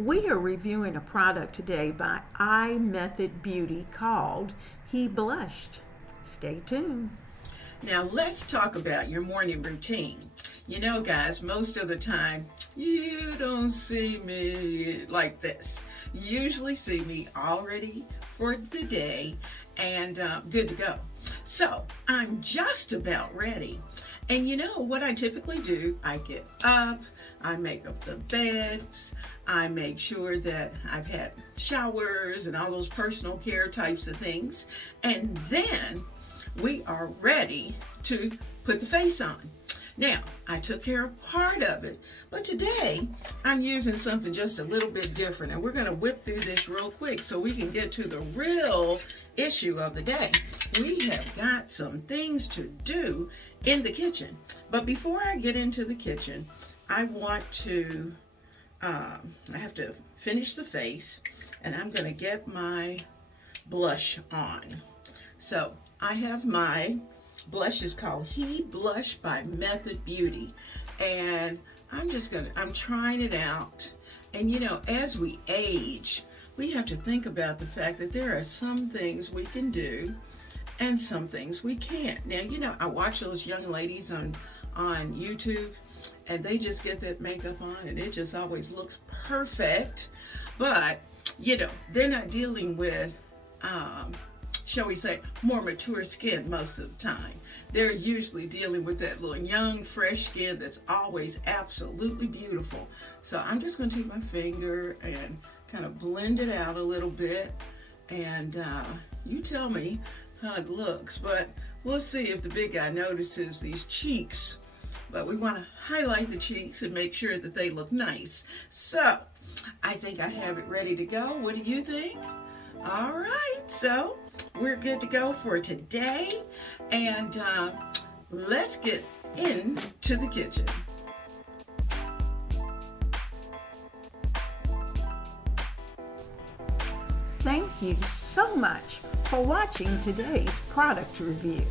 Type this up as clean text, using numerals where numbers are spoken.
We are reviewing a product today by iMethod Beauty called He Blushed. Stay tuned. Now let's talk about your morning routine. You know, guys, most of the time you don't see me like this. You usually see me all ready for the day and good to go. So I'm just about ready. And you know what I typically do? I get up, I make up the beds, I make sure that I've had showers and all those personal care types of things. And then we are ready to put the face on. Now, I took care of part of it, but today I'm using something just a little bit different, and we're going to whip through this real quick so we can get to the real issue of the day. We have got some things to do in the kitchen, but before I get into the kitchen, I have to finish the face, and I'm going to get my blush on. So I have my blush is called He Blush by Method Beauty, and I'm trying it out. And you know, as we age, we have to think about the fact that there are some things we can do and some things we can't. Now, you know, I watch those young ladies on YouTube, and they just get that makeup on and it just always looks perfect. But you know, they're not dealing with shall we say, more mature skin most of the time. They're usually dealing with that little young, fresh skin that's always absolutely beautiful. So I'm just going to take my finger and kind of blend it out a little bit, and you tell me how it looks. But we'll see if the big guy notices these cheeks. But we want to highlight the cheeks and make sure that they look nice. So I think I have it ready to go. What do you think? All right, so we're good to go for today, and let's get into the kitchen. Thank you so much for watching today's product review.